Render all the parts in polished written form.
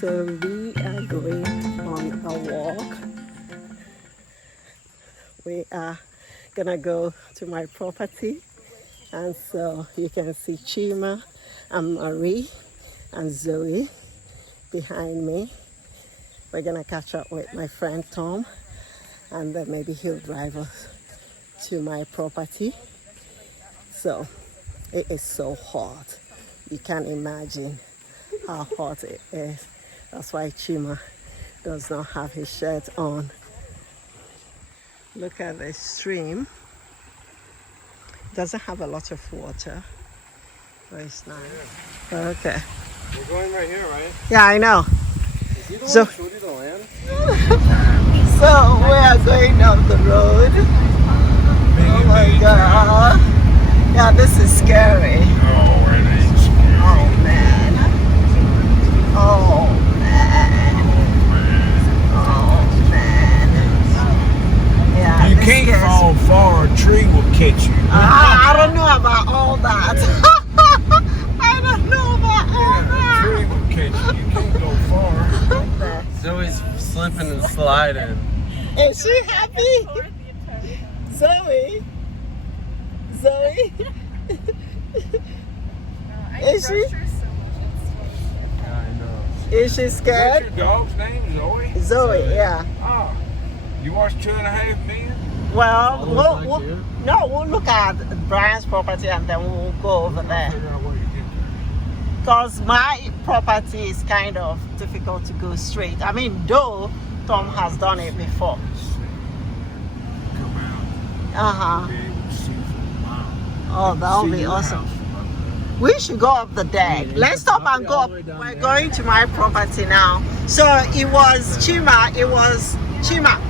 So we are going on a walk. We are gonna go to my property, and so you can see Chima and Marie and Zoe behind me. We're gonna catch up with my friend Tom, and then maybe he'll drive us to my property. So it is so hot. You can't imagine how hot it is. That's why Chima does not have his shirt on. Look at the stream. It doesn't have a lot of water, but it's nice. Yeah. Okay. We're going right here, right? Yeah, I know. Is he the So, one who showed you the land? so we are going down the road. Oh my God. Yeah, this is scary. Oh, it ain't scary. Oh man. Oh man. Oh man. Yeah. You this can't scares fall me. far, a tree will catch you. I don't know about all that. I don't know about all A that. tree will catch you. You can't go far. Zoe's slipping and sliding. Is she happy? Zoe? Zoe? Is she? Yeah, I know. Is she What's scared? your dog's name? Zoe? Zoe, yeah. Oh. You watched 2.5 Men? Well, All the way back here? we'll look at Brian's property and then we'll go over there. Figure out where you get there. Because my property is kind of difficult to go straight. I mean, though Tom has done it before. Come out. Uh-huh. Be able to see for a mile. Oh, that would See be your awesome. house from up there. We should go up the deck. Yeah, Let's stop and go all up. the way down We're there. going to my property now. So it was Chima, it was Chima,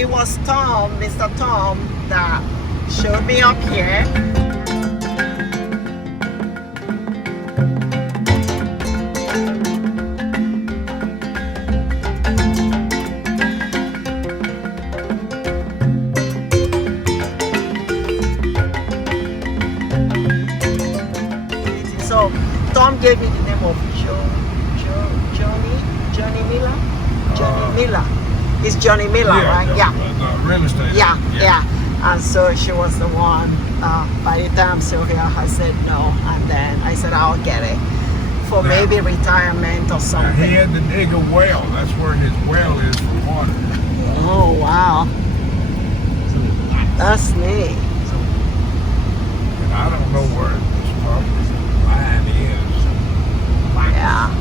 it was Tom, Mr. Tom, that showed me up here. So Tom gave me the name of Johnny Miller. It's Johnny Miller, right? The real estate. Yeah. And so she was the one. By the time Sylvia has said no, and then I said I'll get it for maybe retirement or Now, something. he had to dig a well. That's where his well is for water. Oh wow, that's neat. And I don't know where this property line is. Yeah.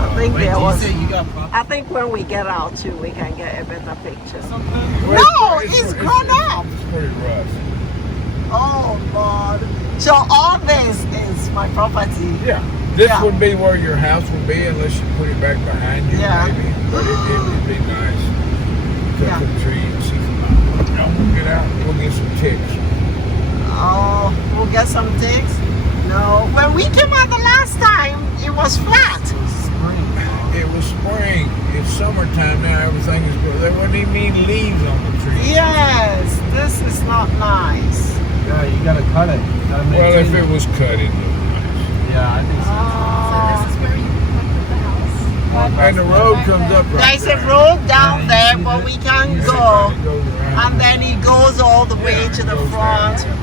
I think Wait, there you was. say you got property? I think when we get out too, we can get a better picture. Well, No, it's grown up. It's pretty rough. Oh Lord. So all this is my property. Yeah. This Yeah. would be where your house would be unless you put it back behind you, Yeah. maybe. But it would be nice. Cut Yeah. the tree and see some. Now we'll get out and we'll get some ticks. Oh, we'll get some ticks. No, when we came out the last time, it was flat. It was spring. It's summertime now. Everything is good. There wasn't even any leaves on the trees. Yes, this is not nice. Yeah, you gotta cut it. You gotta Well, if maintain it was cut, it'd look nice. Yeah, I think so. This is where you put the house. And the road comes up right There's a there. road down Yeah, there, you see but that? we can't Yeah, go. it goes around. And then it goes all the way Yeah, to it the goes front. down.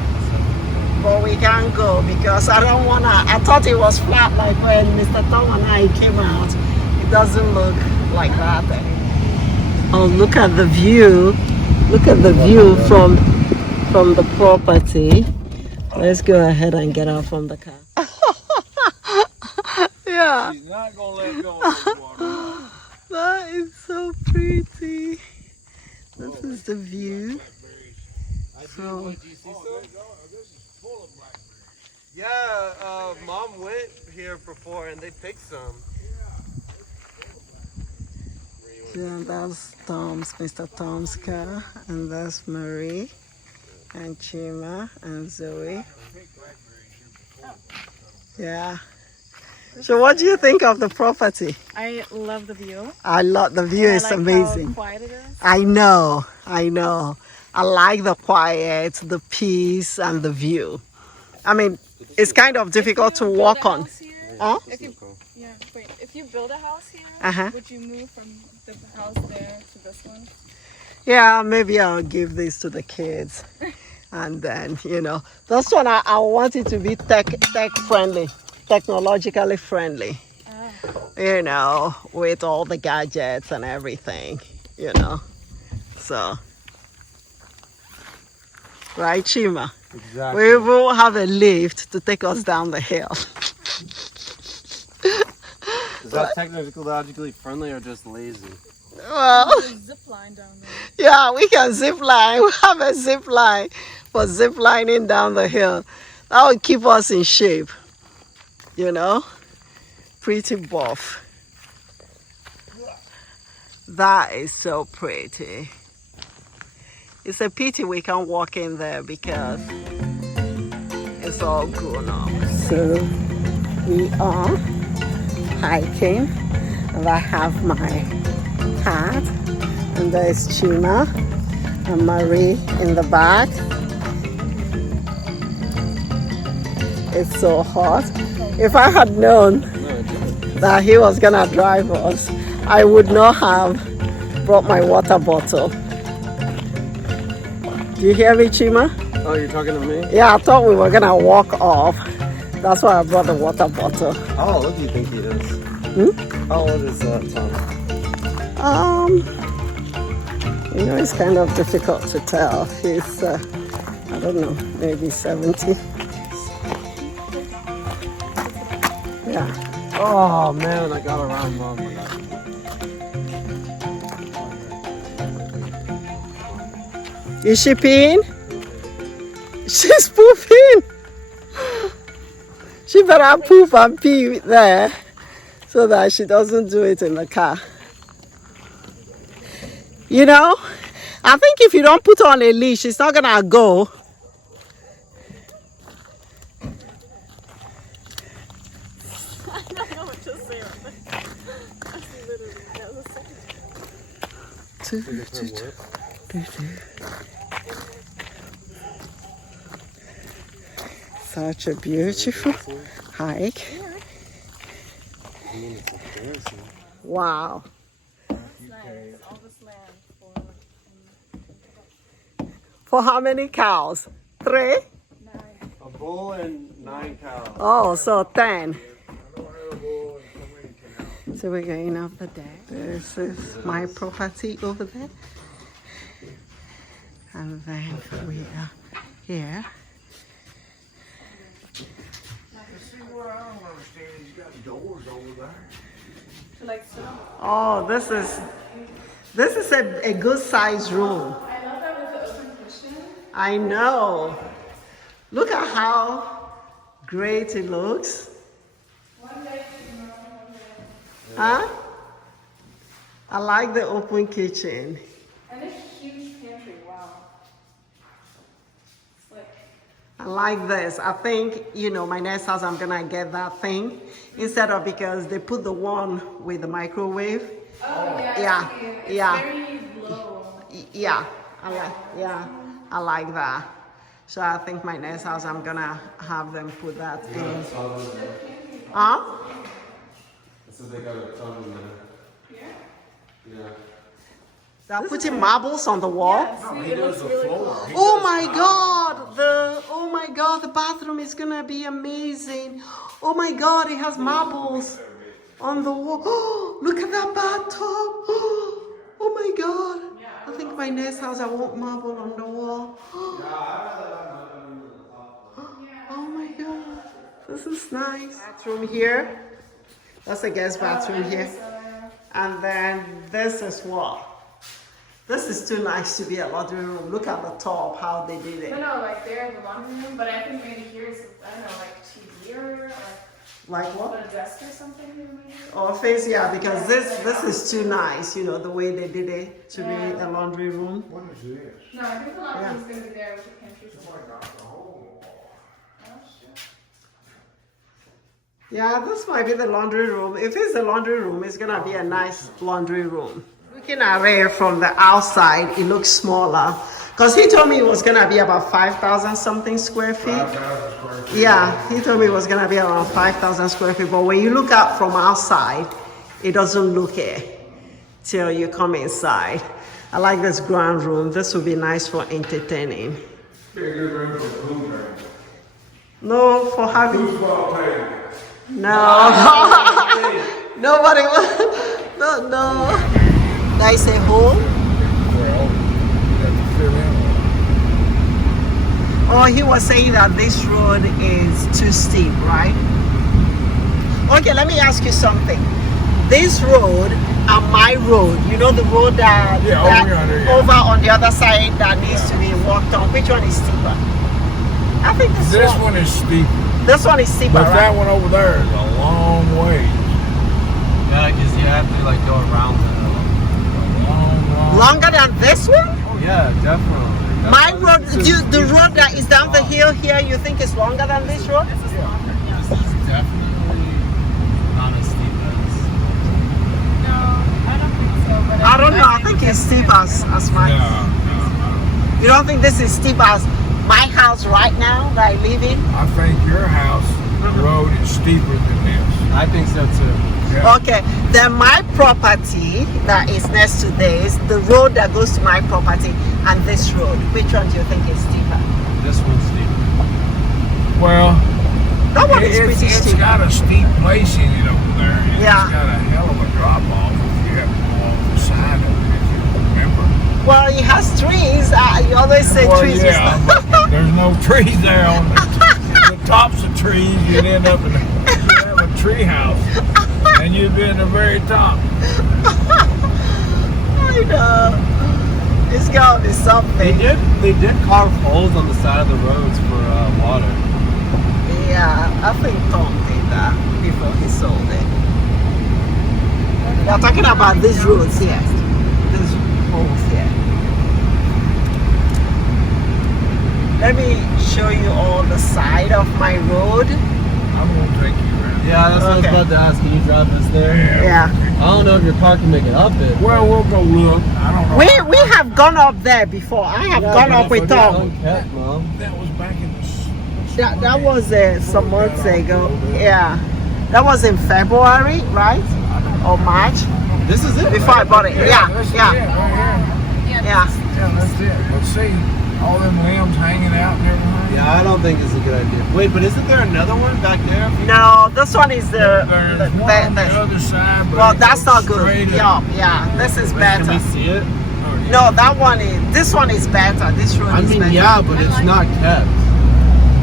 But we can't go because I don't wanna. I thought it was flat like when Mr. Tom and I came out. It doesn't look like that anymore. Oh, look at the view! Look at the view from the property. Let's go ahead and get out from the car. Yeah, He's not going to let go of the water. that is so pretty. This is the view. So, Yeah, Mom went here before and they picked some. yeah, that's Mr. Tom's car, and that's Marie, and Chima, and Zoe. Yeah. So what do you think of the property? I love the view. I love the view. I It's like amazing. how quiet it is. I know. I like the quiet, the peace, and the view. I mean, it's kind of difficult to walk on. Huh? If you, yeah, wait. If you build a house here, Uh-huh. would you move from the house there to this one? Yeah, maybe I'll give this to the kids. And then, this one I want it to be tech friendly, technologically friendly, with all the gadgets and everything, So, right, Chima? Exactly. We will have a lift to take us down the hill. Is that technologically friendly or just lazy? Well, Zip line down there. yeah, we can zip line. We have a zip line for zip lining down the hill. That would keep us in shape, pretty buff. That is so pretty. It's a pity we can't walk in there because it's all grown up. So we are hiking, and I have my hat, and there's Chima and Marie in the back. It's so hot. If I had known that he was gonna drive us, I would not have brought my water bottle. Do you hear me, Chima? Oh, you're talking to me? Yeah, I thought we were gonna walk off. That's why I brought the water bottle. How old do you think he is? How old is Tom? It's kind of difficult to tell. He's, I don't know, maybe 70. Yeah. Oh man, I got around Mom. Is she peeing? She's pooping. She better poop and pee there so that she doesn't do it in the car. I think if you don't put on a leash, it's not gonna go. I don't know what to say. Such a beautiful hike. Wow. All this land For how many cows? 3? A bull and 9 cows. Oh, so 10. So we're going up the deck. This is my property over there. And then we are here. See, what I don't understand, he's got doors over there. Oh, this is a good size room. I love that with the open kitchen. I know. Look at how great it looks. Huh? I like the open kitchen. And a huge pantry, wow. It's like, I like this. I think, my next house I'm gonna get that thing instead of, because they put the one with the microwave. oh yeah, Yeah, it's yeah. very low. Yeah, I like that. So I think my next house I'm gonna have them put that in. Huh? So they got a ton in there. Yeah. They're putting marbles on the wall. Yeah, see, it looks really cool. Oh my God, the bathroom is gonna be amazing. Oh my God, it has marbles on the wall. Oh, look at that bathtub. Oh my God. I think my next house I want marble on the wall. Oh my God, this is nice. Bathroom here. That's a guest bathroom here. And then this is what? This is too nice to be a laundry room. Look at the top, how they did it. No, like there in the laundry room, but I think maybe here is, I don't know, like TV or Like what? a desk or something maybe. Oh, face, yeah, because this is too nice, the way they did it to be a laundry room. What is this? No, I think the laundry room's going to be there with the pantry. Yeah, this might be the laundry room. If it's the laundry room, it's gonna be a nice laundry room. Looking at it from the outside, it looks smaller, Because he told me it was gonna be about 5,000 something square feet. 5,000 square feet. Yeah, he told me it was gonna be around 5,000 square feet. But when you look out from outside, it doesn't look it till you come inside. I like this grand room. This would be nice for entertaining. Be a good room for pool games. No, for having. Football table. No. Nobody will. No. There is a hole. Well, you have to fill in. Oh, he was saying that this road is too steep, right? Okay, let me ask you something. This road and my road, you know the road that, Yeah, that over yonder, yeah. over on the other side that needs to be walked on, which one is steeper? I think This one is steep, This one is steeper, but right? that one over there is a long way. Yeah, because you have to like go around it. Long. Longer than this one? Yeah, definitely. My road, the road that is down the hill here, you think is longer than this road? This is definitely not as steep as. No, I don't think so. But I don't know. I think it's steep as mine. No. You don't think this is steep as my house right now that I live in? I think your house, the road is steeper than this. I think so too. Yeah. Okay, then my property that is next to this, the road that goes to my property and this road, which one do you think is steeper? This one's steep. Well, That one is pretty it's steep. got a steep place in it over there. And Yeah. It's got a hell of a drop off if you have to go off the side of it, if you remember. Well, it has trees. You always say Well, trees. yeah, but there's no trees there on the tops of trees. You'd end up in a tree house, and you'd be in the very top. I know. It's gotta be something. They did carve holes on the side of the roads for water. Yeah, I think Tom did that before he sold it. They're talking about these roads here. These holes here. Let me show you all the side of my road. I'm gonna take you around. Yeah, that's what I was Okay. about to ask. Can you drive us there? Yeah. I don't know if your car can make it up it. Well, we'll go look. I don't know. We have gone up there before. I have gone up with Tom. Unkept, Mom. That was back in the. That was some months ago. Yeah. That was in February, right? Or March? This is it. Before I bought it. Yeah, That's yeah, it, right here. yeah. Yeah, that's it. Let's see. All them limbs hanging out and everything. Yeah, I don't think it's a good idea. Wait, but isn't there another one back there? No, this one is the There's one on the other side, but well, it that's goes not good. straight Yeah, up. yeah. This is Can we better. see it? Oh, yeah. No, that one is. This one is better. This road I is mean, better. yeah, but it's not kept.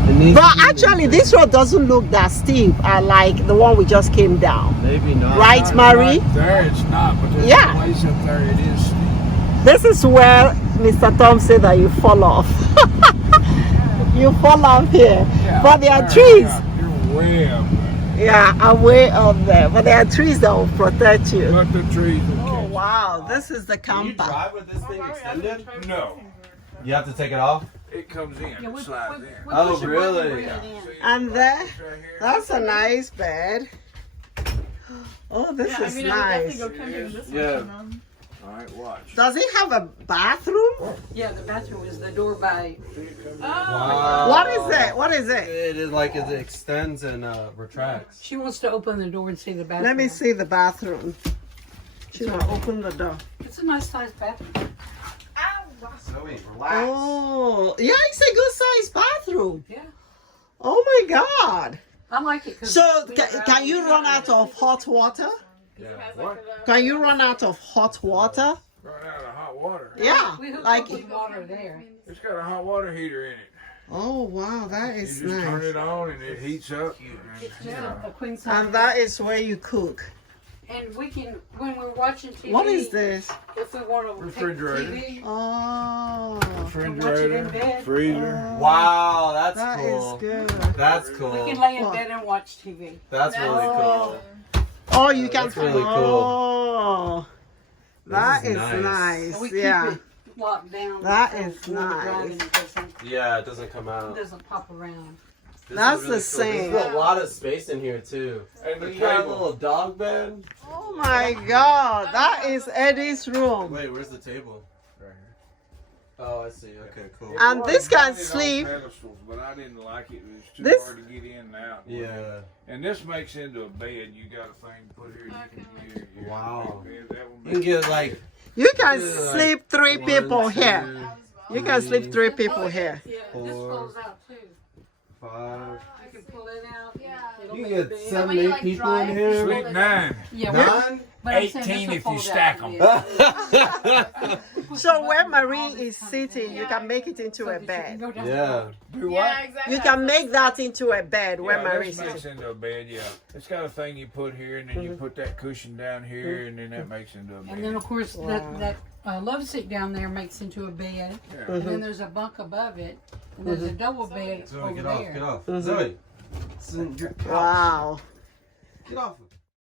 It needs But to be- actually, this road doesn't look that steep. Like the one we just came down. Maybe not. Right, Not Marie? there, it's not, but there's Yeah. a place up there it is steep. This is where Mr. Tom said that you fall off. You fall off here. Yeah, But there are there, trees. yeah, you're way up there. Yeah, I'm way up there. But there are trees that will protect you. But the trees will Oh, catch. wow. This is the Can you camper. drive with this thing extended? No, You have to take it off? it comes in, it slides in. Oh, really? And there, Right here. that's a nice bed. Oh, this is nice. Yeah. All right, watch. Does it have a bathroom? Yeah, the bathroom is the door by. Wow. What is it? What is it? It is like it extends and retracts. She wants to open the door and see the bathroom. Let me see the bathroom. She's gonna open the door. It's a nice sized bathroom. Zoe, relax. Oh, yeah, it's a good sized bathroom. Yeah, Oh my God. I like it. 'Cause So, we- can you run out of hot water? Yeah, what? Can you run out of hot water? Run out of hot water. Yeah, we hook like. up with water there. It's got a hot water heater in it. Oh wow, that You is just turn nice. it on and it heats up. It's just a queen size. And that is where you cook. And we can, when we're watching TV. What is this? If we want to Refrigerator. take TV, Oh, Refrigerator, bed. freezer. Wow, that's that cool. is good. That's we cool. can lay in What? bed and watch TV. That's really cool. Oh, you can. That's really cool. Oh, that This is is nice. And we keep Yeah. it locked down. That so is when we're nice. driving, Yeah, it doesn't come it out. doesn't pop around. This That's is the cool. same. There's a lot of space in here too. And the You got a table. little dog bed. Oh my God, that is Eddie's room. Wait, where's the table? Right here. Oh, I see. Okay, cool. And this Well, can it's on sleep. pedestals, but I didn't like it. It was too This- hard to get in and out. Yeah. And this makes into a bed. You got a thing to put here. You can your Wow. bed. That one You can get like You can Yeah, like sleep 3 people 1, here. 2, You can sleep 3 people here. Yeah, this 4, folds out too. 5. You can pull it out. Yeah. It'll You make can a get bed. 7, when you, 8 like, people in drive, here. Sleep 9. Yeah, 9? but I'm saying 18 this'll if you fold stack out 'em. a bit. So where Marie is sitting, you can make it into So a that you can bed. go down the Yeah. road. Do what? Yeah, exactly. You can make that into a bed where Yeah, Marie this is makes sitting. into a bed, yeah. It's got a thing you put here, and then you put that cushion down here, and then that makes into a bed. And then of course Wow. that love seat down there makes into a bed. Yeah. And then there's a bunk above it. And there's a double bed Zoe, over get there. off. Get off. Zoe. It's in your couch. Wow. Get off.